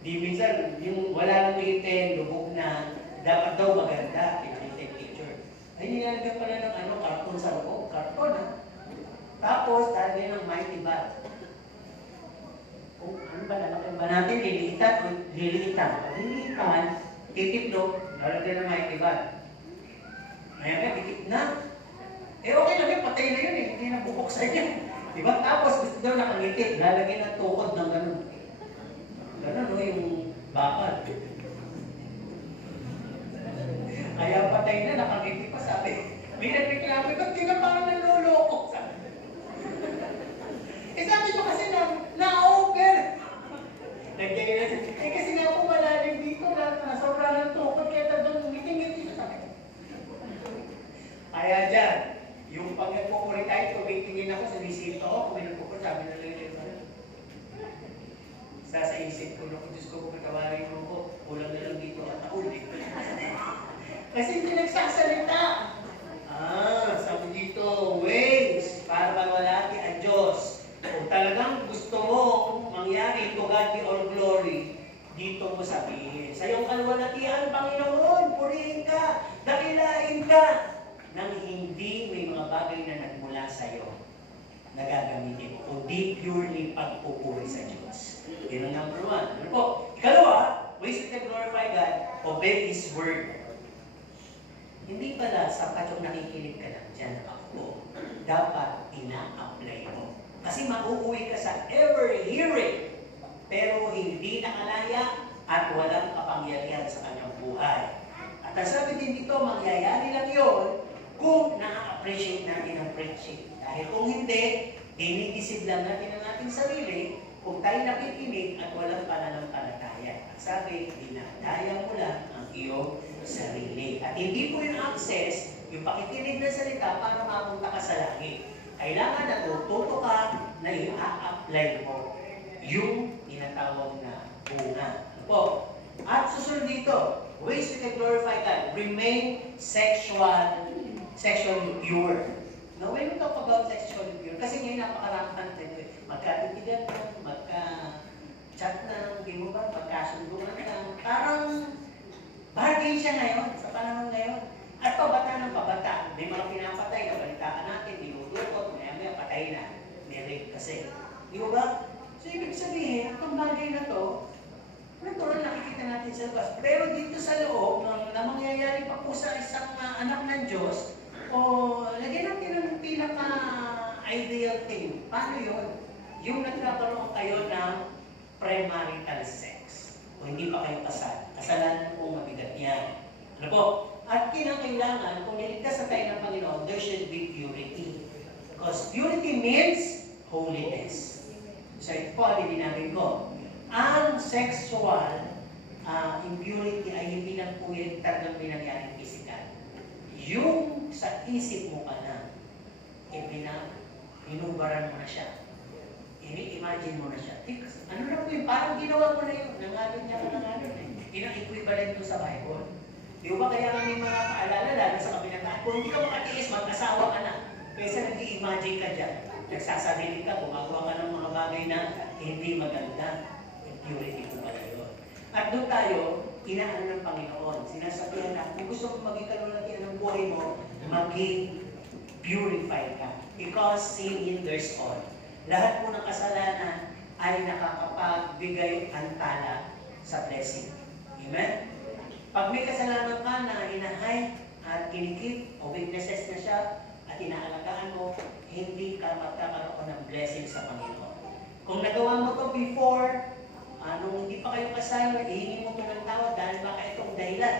Di minsan, yung wala nang itin, lubog na, dapat daw maganda. Pinag-take picture. Ay, nilalagyan pala ng karton sa loob. Karton, ha? Tapos, talagay ng mighty bat. Kung ano ba, lalagyan ba natin? Liliitan o liliitan? Liliitan, titiplog, lalagyan ng mighty bat. Ngayon, titip na. Eh okay lang yun, patay na yun eh, hindi na bubuksan yan. Diba? Tapos gusto daw nakangiti, lalagyan ng tukod ng gano'n. Gano'n no, yung bakal. Kaya patay na, nakangiti pa sabi. May nagreklamo, ba't di ka parang nanloloko? Eh sabi ko kasi na-over. Nagyay na siya. Eh kasi nga po malalim dito, sobra ng tukod, kaya doon ngiti-ngiti siya sabi. Kaya dyan, yung pag nagpupuri tayo, tumitingin ako sa bisito ko, kung may nagpupuri, sabi na lang yun. Sa isip ko, naku, Diyos ko, kung katawarin mo ko, kulang na lang dito at ako. Kasi hindi nagsasalita. Sabi dito, ways, para magwalati ang Diyos. Kung talagang gusto mo mangyari, to God be all glory, dito mo sabihin. Sa iyong kalwalatian, Panginoon, purihin ka, dakilain ka, nang hindi may mga bagay na nagmula sa iyo na gagamitin mo, kundi purely pagpupuri sa Diyos. Yun ang number 1. Ano po? Ikalawa, ways to glorify God, obey His Word. Hindi pala sapat yung nakikinig ka lang dyan ako. Dapat ina-apply mo. Kasi mauuwi ka sa ever-hearing, pero hindi nakalaya at walang kapangyarihan sa kanyang buhay. At ang sabi din dito, mangyayari lang yun kung na-appreciate natin ang preaching. Dahil kung hindi, dinidisib lang natin ang ating sarili kung tayo nakikinig at walang pananampalataya. At sabi, dinadaya mo lang ang iyong sarili. At hindi po yung access, yung pakikinig na salita para mapunta ka sa langit. Kailangan na tututo ka na i-apply mo yung tinatawag na bunga. Ano po? At susunod dito, ways we can glorify God. Remain sexually pure. Now, when we talk about sexually pure, kasi ngayon napakarampan tayo. Magkatitigan lang, magka-chat lang, di mo ba, magkasunduan lang. Parang bargain siya ngayon, sa panahon ngayon. At pabata ng pabata. May mga pinapatay, nabalitaan natin, dinudukot, maya-maya patay na. Nirig kasi. Di mo ba? So, ibig sabihin, itong bagay na to, natural nakikita natin sa labas. Pero dito sa loob, na mangyayari pa po sa isang anak ng Diyos, o lagyan natin ang pinaka-ideal thing. Paano yun? Yung nagkakaroon kayo ng premarital sex. O hindi pa kayo kasal. Kasalanan po mabigat yan. Ano po? At kinakailangan, kung niligtas na tayo ng Panginoon, there should be purity. Because purity means holiness. So ito po, dininamin ko. Ang sexual impurity ay hindi lang po yung talagang pinangyaring physical. Yung sa isip mo ka na, inubaran mo na siya. Ini-imagine mo na siya. Ano na po yun? Parang ginawa mo na yun. Nangalun niya ka nangalun eh. Inang-equivalent to sa Bible. Di ba kaya may mga paalala lalo sa kabilang kung hindi ka makatiis, mag-asawa ka na. Kaysa nag-i-imagine ka dyan. Nagsasabili ka, gumagawa ka ng mga bagay na hindi maganda. Purity po pala yun. At doon tayo, inaan ng Panginoon. Sinasabihan na, kung gusto mo maging kalulatian ng buhay mo, maging purified ka. because sin hinders all. Lahat po ng kasalanan ay nakakapagbigay antala sa blessing. Amen? Pag may kasalanan ka na hinahay at kinikip o weaknesses na siya at inaalagaan mo, hindi ka magkakaroon ng blessing sa Panginoon. Kung nagawa mo to before, nung hindi pa kayo kasal, ihingi mo to ng tawad dahil baka itong dahilan.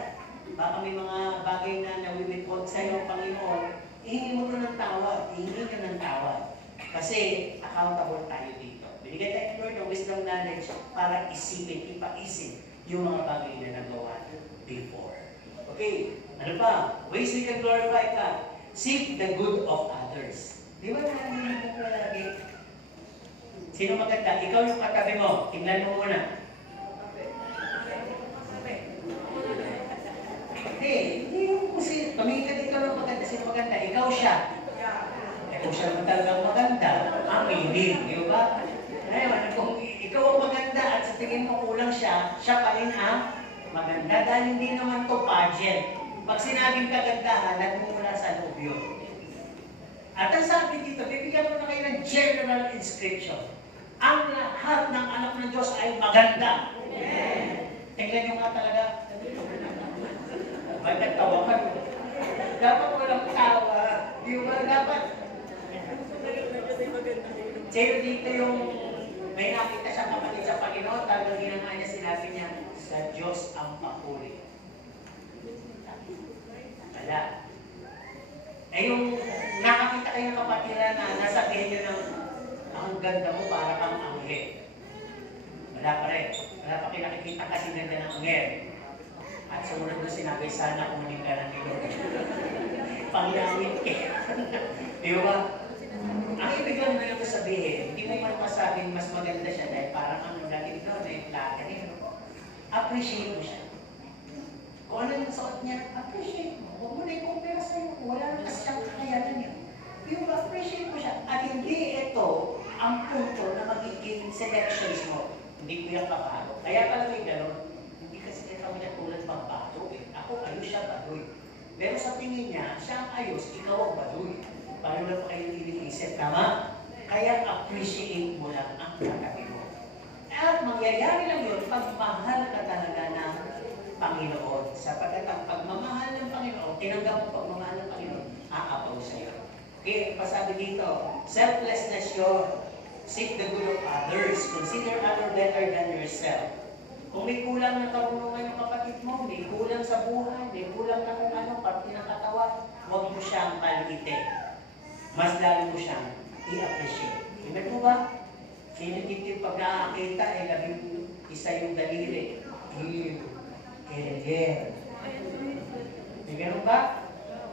Baka may mga bagay na nawi-withhold sa iyo, Panginoon, ihingi mo to ng tawad, ihingi ka ng tawad. Kasi accountable tayo dito. Binigay tayo ng Lord ng wisdom knowledge para isipin, ipaisip yung mga bagay na nagawa before. Okay, ano pa? Ways we can glorify God. Seek the good of others. Di ba narinig mo lagi? Sino maganda? Ikaw yung katabi mo. Tingnan mo muna. Hindi yung kasi tumingin ka dito ng maganda. Sino maganda? Ikaw siya. Kung siya naman talagang maganda, ang piling. Di ba? Ngayon, kung ikaw ang maganda at sa tingin mo kulang siya, siya pa rin ang maganda. Dahil hindi naman to pageant. Pag sinabing kagandahan, nagmumula sa loob yun. At ang sabi dito, bibigyan ko na kayo ng general inscription. Ang lahat ng anak ng Diyos ay maganda. Tingnan nyo nga talaga. Ba't nagtawa ka? Dapat walang tawa. Di ba? Dapat. Sino dito yung may nakita siya kapatid sa Panginoon, talagang ginanga niya, sinabi niya, sa Diyos ang papuri. Wala. Eh yung nakakita kayo ng kapatiran na nasabihin niyo ng ang ganda mo para kang anghel. Wala pa rin. Wala pa kinakikita kasi ganda ng anghel. At sumunod na sinabi, sana kunin ka ng Lord. Pangyawin ka. Di ba? Ang ibig lang na ito sabihin, hindi mo man masabing mas maganda siya dahil parang ang galing doon eh, flattering. Appreciate mo siya. Kung ano yung suot niya, appreciate mo. Huwag mo na i-compare sa'yo. Wala na kasi siyang kakayanan niya. Yung appreciate mo siya. At hindi ito ang punto na magiging selections mo. Hindi ko yung kapalo. Kaya pala may gano'n. Hindi kasi kami natulad pagbato eh. Ako ayos siya baduy. Pero sa tingin niya, siya ang ayos, ikaw ang baduy. Paano na pa kayo iniisip? Tama? Kaya appreciate mo lang ang katabi mo. At mangyayari lang yun pag mahal ka talaga ng Panginoon. Sapagkat ang pagmamahal ng Panginoon, tinanggap mo pagmamahal ng Panginoon, aapaw sa'yo. Okay, pasabi dito, selflessness yun. Seek the good of others. Consider other better than yourself. Kung may kulang na karunungan ng kapatid mo, may kulang sa buhay, may kulang na kung ano, parte ng katawan, huwag mo siyang paliitin. Mas lalo mo siyang i-appreciate. Hindi mo ba? Sino dito pag nakakita, labing isa yung daliri. Hindi ganun ba?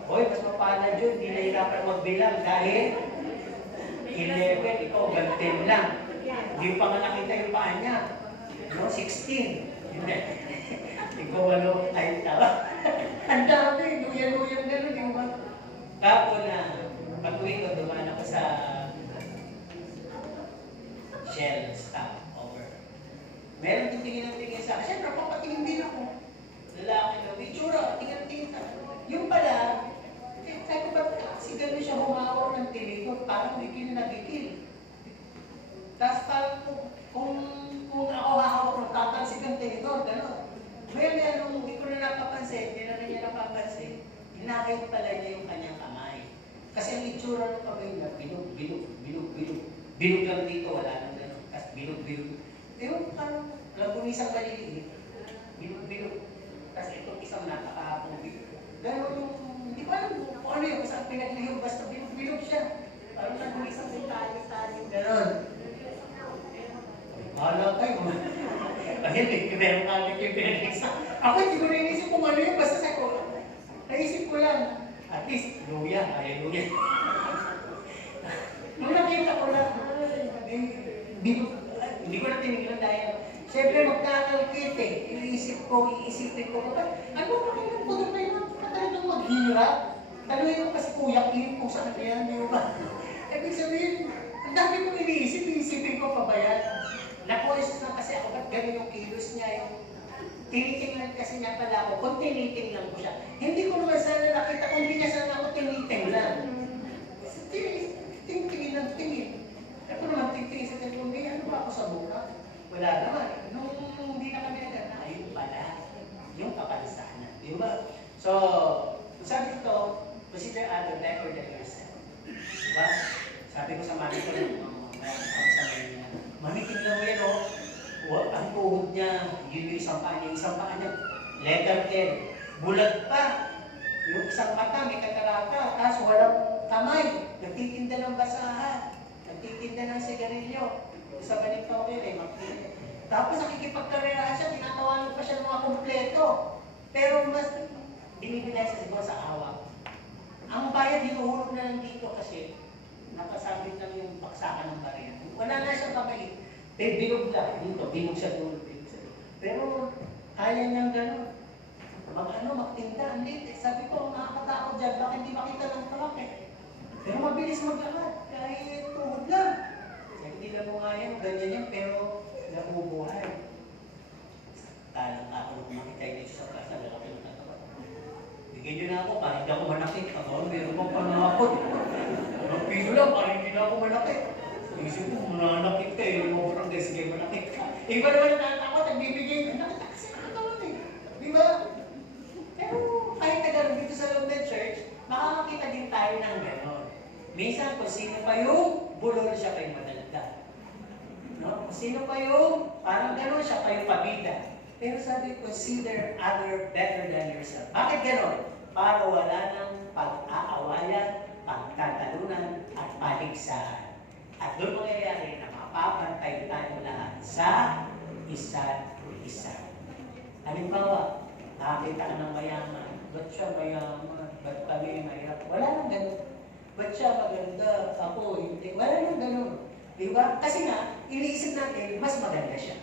Hoy, mas mapalad yun, hindi nahirapan magbilang dahil 11, ikaw, gantin lang. Hindi pa nga nakita yung paa niya. No, 16. Hindi. Ikaw, ano, ay tawa. Ang dami, luyan-luyan gano'n yung mga. Kapo na, pag-uwi ko, dumaan ako sa Shell stop over. Meron titingin ng tingin sa akin. Siyempre, papatingin din ako. Lalaki na, itsura, tingin-tingin sa akin. Yung pala, sabi ko ba, kasi gano'n siya humawak ng tinito, parang bigil na bigil. Tapos parang kung ako hahawak ng tatalsik ng tinito, gano'n. Ngayon, hindi ko na napapansin, hindi na niya napapansin, hinakit pala niya yung kanyang kamay. Kasi ang itsura ng kamay niya, bilog. Bilog lang dito, wala nang gano'n. Tapos bilog. Ewan, parang lagunisang maliliit. Bilog. Tapos itong isang napakahapong bilog. Gano'n yung, hindi ko alam kung ano yun, saan pinaglihog, basta bilog siya. Parang lagunisang tali, gano'n. Hala kayo. Ayun, meron kami yung pinag-isa. Ako hindi ko naisip kung ano yun, basta sa ko. Naisip ko lang. At least, hallelujah. Nung nakita ko lang, hindi ko na tinigilan dahil siyempre magkakalkit eh. Iisipin ko, ano ba kayo ng pudong na yun? Talagang maghirap. Talagang yung kasi kuyak-iip kung saan na yan, di ba? Ibig sabihin, ang dami kong iisipin ko pa ba yan? Nakulisis lang kasi ako, ba't gano'n yung kilos niya, yung tinitingnan kasi niya pala ako, kung tinitingnan ko siya. Hindi ko naman sana nakita, kung hindi niya sana ako tinitingnan. yun yung isang paa niya, letter L. Bulag pa. Yung isang mata, may katarata, tapos walang kamay. Nagtitinda ng basahan. Nagtitinda ng sigarilyo. Sa ganito, tapos nakikipagkarera siya, tinatawanan pa siya ng mga kumpleto. Pero mas binibigay sa siguro sa awa. Ang bayad hinuhulog na lang dito kasi nakasabit lang yung baksakan ng baril. Wala na siyang kamay. Bilog lang dito, bilog sa dulo. Pero kaya niyang gano'n. Magtinda. Hindi, sabi ko, nakakatakot dyan. Bakit hindi makita ng truck Pero mabilis maglakad. Kahit tuhod lang. Hindi lang mo nga yan, ganyan yan, pero nabubuhay. Talang ako nung makita yun sa plaza, lalaki ng tatawa. Bigyan nyo na ako, parang hindi ako manakit. Ako, meron pang panakot. Ang piso lang, parang hindi na ako manakit. Isip ko, mananakit ka eh. Yung mga barangay, sige, manakit ka. Iba naman ang tatakot, nagbibigay ka. Nakita kasi nakatawan eh. Di ba? Pero kahit na gano'n dito sa loob ng church, makakakita din tayo ng gano'n. Minsan, kung sino pa yung bulol siya kayo madalda. No? Kung sino pa yung parang gano'n siya kayo pabida. Pero sabi, consider other better than yourself. Bakit gano'n? Para wala ng pag-aawayan, pagtatalunan, at paligsahan. At doon mangyayari na mapapantay tayo lahat sa isa't isa. Halimbawa, nakakita ka ng mayaman. Ba't siya mayaman? Ba't kami mahirap? Wala nang gano'n. Ba't siya maganda? Ako, hindi. Wala nang gano'n. Diba? Kasi nga, iniisip natin, mas maganda siya.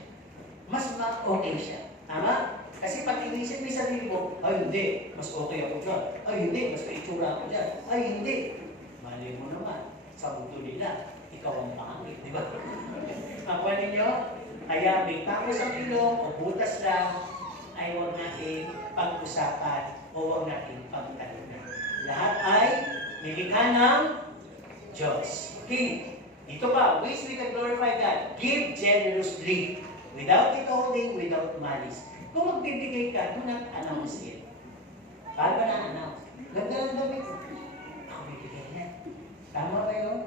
Mas okay siya. Tama? Kasi pag iniisip mo yung sarili mo, ay hindi, mas okay ako dyan. Ay hindi, mas maitsura ako dyan. Ay hindi. Mali mo naman, sa mundo nila, ikaw ang pangangit. Diba? Nakuha ninyo? Kaya may tapos ang ilong o butas lang, ay huwag natin pag-usapan o huwag natin pagtalunan. Lahat ay nilikha ng Diyos. Okay. Dito pa, ways we can glorify God. Give generously, without withholding, without malice. Kung magbibigay ka, do not announce it. Paano ba na-announce? Ganda ng damit. Ako bibigay niya. Tama ba yun?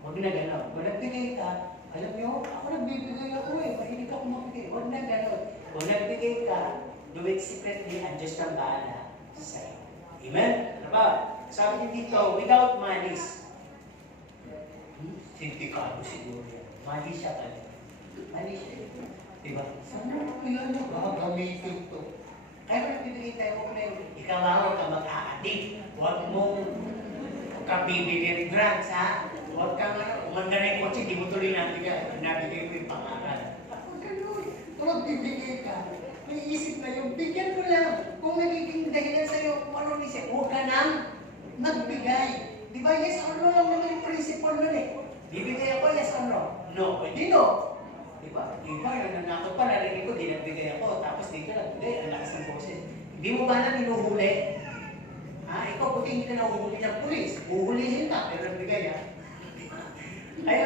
Huwag na gano'n. Kung nagbigay ka, alam niyo, ako nagbibigay ako mahilig ako magbigay. Huwag na gano'n. Kung nagbigay ka, do it secretly, and Diyos ang bahala sa'yo. Amen? Ano ba? Sabi dito, without malice. Sindikado siguro yan. Mali siya pala. Mali siya. Diba? Sana ko yan na gagamitin to. Kaya kung nagbibigay tayo ko na yun, ikaw huwag ka mag-aadik. Huwag mong bibili ng grants, ha? Huwag kang umanda na yung kotse, di mo tuloy nabigay mo yung pangaral. Huwag ka nun. Kung magbibigay ka, may isip na yung bigyan mo lang. Kung nagiging dahilan sa'yo, kung ano isip, huwag ka nang magbigay. Diba? Yes or no lang naman yung principle nun eh. Bibigay ako, yes or no? No. Hindi no. Diba? Iba, nanakot pa, narinig ko, di nagbigay ako. Tapos dito nagbigay, ang lakas ng boses. Hindi mo ba na hinuhuli? Ha? Ikaw, buti hindi na nahuhuli ng pulis. Uhulihin ka, pero nagbigay ha. Ay,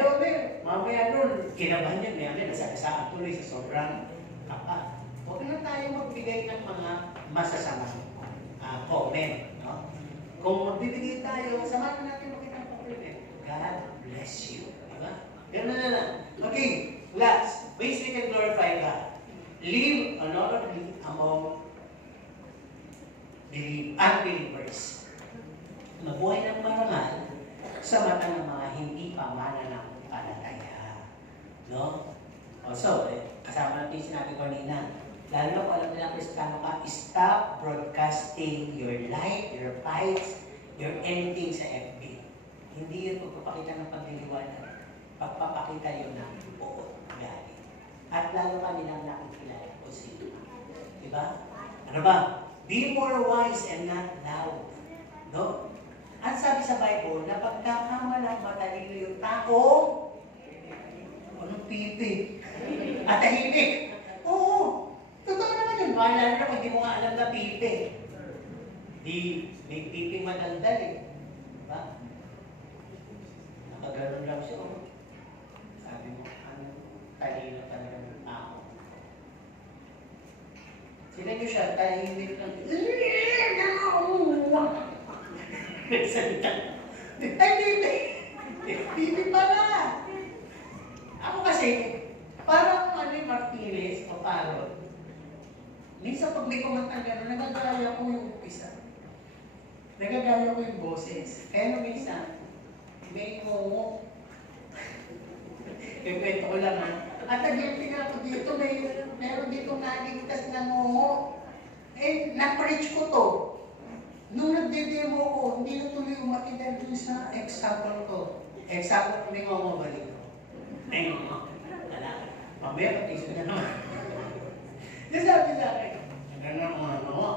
mamaya nun, kinabahan yan, may nasa tuloy sa sobrang kapal. Huwag na tayo magbigay ng mga masasamang comment. No? Kung magbibigay tayo, samahan natin makita ng compliment. God bless you. Diba? Ganun na lang. Okay, last. Ways we can glorify God. Live honorably among unbelievers. Mabuhay ng marangal sa mata ng mga hindi pa mananampalataya. No? Also, kasama natin sinabi ko kanina, lalo na kung alam nila Kristiyano ka, stop broadcasting your life, your fights, your anything sa FB. Hindi yun pagpapakita ng pagliliwanag. Pagpapakita yun ng buo, galing. At lalo ka nilang nakikilala kung sino. Diba? Ano ba? Be more wise and not loud. No? At sabi sa Bible, na pagkakamalang matalino yung tao, anong pipi? At tahimik. Oo. Totoo naman yun. Lalo na kung hindi mo nga alam na pipi. May pipi madaldal eh. Diba? Nakaganon lang siya. Sabi mo, talino talaga ng tao. Sila nyo siya, tahimik lang. Nagsalita. Ay, bibi! Bibi pala! Ako kasi, parang Martinez o Parot, Minsan pag may kumanta gano'n, nagagaya ko yung umpisa. Nagagaya ko yung boses. Kaya nung minsan, may ngongo. Yung kwento ko lang ha. At nag-guilty nga ako dito, meron dito naligtas na ngongo. Eh, na-preach ko to. Nung nagde-demo ko, hindi na tuloy umakitan dun sa example ko. Example ko, may ngongo balik ko. Ay, ngongo. Wala. Mamaya, patisod na naman. Sabi sa akin, gano'n ang mga ngongo.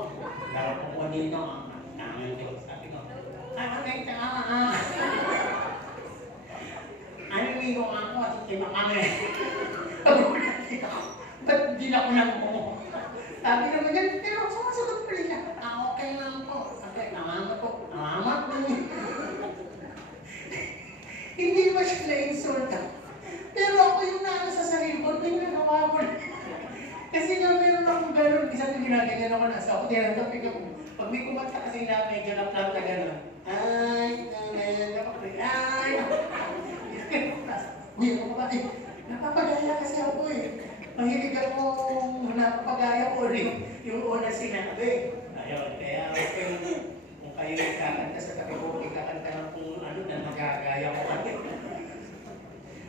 Darap ko dito ang nangan ko. Sabi ko, ay, tanga. Animigo ako at itima kami. Pag-ulit ako, ba't di na ako nang mo? Sabi naman yan, pero sumasagot pa rin siya. Okay lang po. Sabi, nangamat po. Nangamat po. Hindi ba siya na-insulta? Pero ako yung nasa sa sarili ko, tingnan ko. Kasi nga meron akong gano'n, isa na ginaganyan ako nasa ako, tinatapik ako. Pag may kumanta kasi na medyo na-planta gano'n, uy, ako ba? Napapagaya kasi ako eh. Mahilig akong napapagaya ko rin. Yung una sinabi. Ayun, kaya okay. Kung kayo kakanta sa tabi ko, kakanta lang kung ano na magagaya ko kami.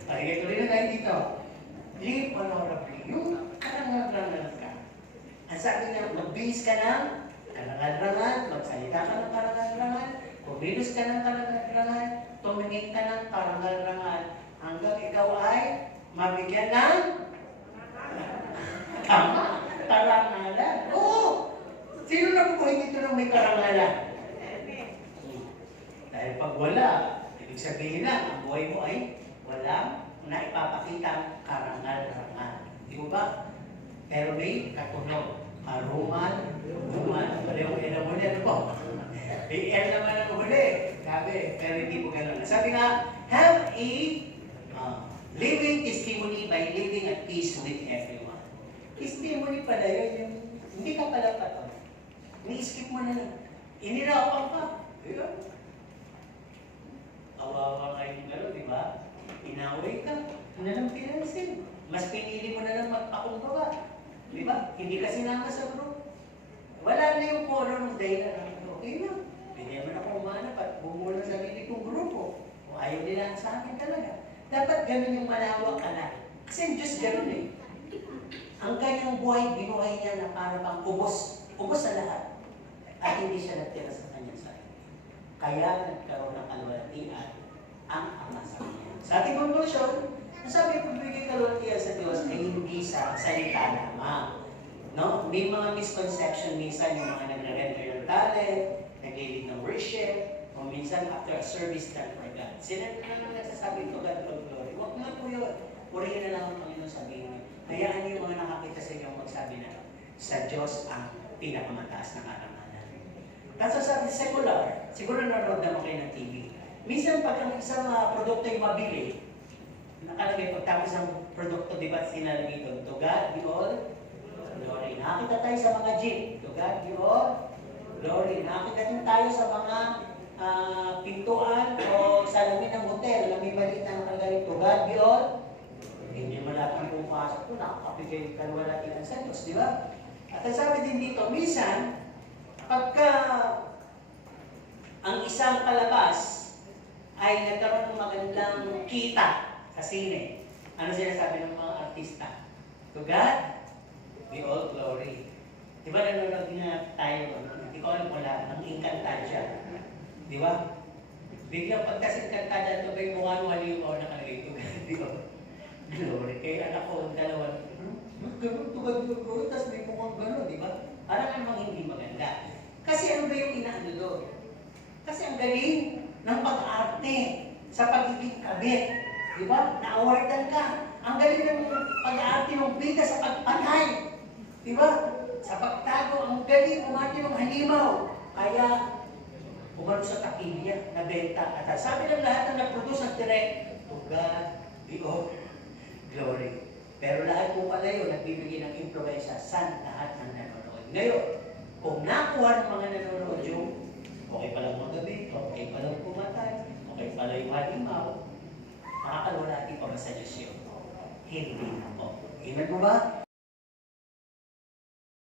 Pakinggan ko rin na tayo dito. Live honorably. Yung karangal-rangal ka. Ang sabi niya, magbihis ka ng karangal-rangal, magsalita ka ng karangal-rangal, kumilos ka ng karangal-rangal, tumingin ka ng karangal-rangal, hanggang ikaw ay mabigyan ng tama, karangalan. Oo! Sino na po ito ng may karangalan? Dahil pag wala, ibig sabihin na, ang buhay mo ay walang naipapakita karangal-rangal. Di ba? Pero may katunog. Karumal, rumal. Wala yung ina mo niya, ano po? May L naman ang huli. Sabi, pero hindi po gano'n. Sabi nga, have a living testimony by living at peace with everyone. Testimony pala yun. Hindi ka pala pato. Ni-skip mo na lang. Inirapan ka. Ayun. Kawawa nga yung gano'n, di ba? Inaway ka. Ano lang pinansin? Mas pinili mo na lang magpakumbaba. Di ba? Hindi ka sinama sa group. Wala na yung color ng dahilan. Okay na. Pwede naman ako umanap at bumulang sa sarili kong grupo. Kung ayaw nila sa akin talaga. Dapat ganun yung malawak ka na. Kasi yung Diyos ganun eh. Ang kanyang buhay, binuhay niya na para bang ubos. Ubos sa lahat. At hindi siya nagtira sa kanyang sarili. Kaya nagkaroon ng kalwalatian ang Ama sa kanya. Sa ating conclusion, sabi pagbigay kalwalatian sa Diyos ay hindi sa salita lamang. No? May mga misconception minsan yung mga nagre-render ng talent, nag-lead ng worship, o minsan after a service done for God. Sila na nagsasabi to God all glory. Huwag na po yun. Purihin na lang ang Panginoon sabihin niyo. Hayaan niyo yung mga nakakita sa inyo magsabi na sa Diyos ang pinakamataas na karangalan. Tapos sabi secular, siguro nanonood naman kayo ng TV. Minsan pag ang isang produkto yung mabili, nakalagay pagtapos ng produkto, di ba sinalagay doon, to God be all glory. Nakakita tayo sa mga gym, to God be all glory. Nakakita din tayo sa mga pintuan o salamin ng hotel na may maliit na nakalagay, to God be all. Hindi mo lahat ng pumapasok ko, nakakapigay kalwalatian sa Diyos, di ba? At ang sabi din dito, minsan, pagka ang isang palabas ay nagkaroon ng magandang kita sa sine, ano sinasabi ng mga artista? To God be all glory. Di ba nanonood na tayo, hindi ko alam wala, ng Encantadia. Di ba? Biglang pagkas Encantadia, ito ba yung mukha ng halimaw nakalagay? To God be all glory. Kaya anak ko, dalawa, gano'n, to God be all glory, tapos may mukhang gano'n, di ba? Parang namang hindi maganda. Kasi ano ba yung inaano doon? Kasi ang galing ng pag-arte sa pagiging kabit. Di ba? Na-awardan ka. Ang galing ng pag-arte ng bida sa pagpanay. Di ba? Sa pagtago, ang galing umati ng halimaw. Kaya, umano sa takilya, nabenta. At sabi ng lahat na nag-produce at direct, to God be all glory. Pero lahat po pala yun, nagbibigay ng improvisa sa lahat ng nanonood. Ngayon, kung nakuha ng mga nanonood yung okay palang magabi, okay palang pumatay, okay pala yung halimaw, nakakalwalati pa ba sa Diyos yun? Hindi na po. Iman mo ba?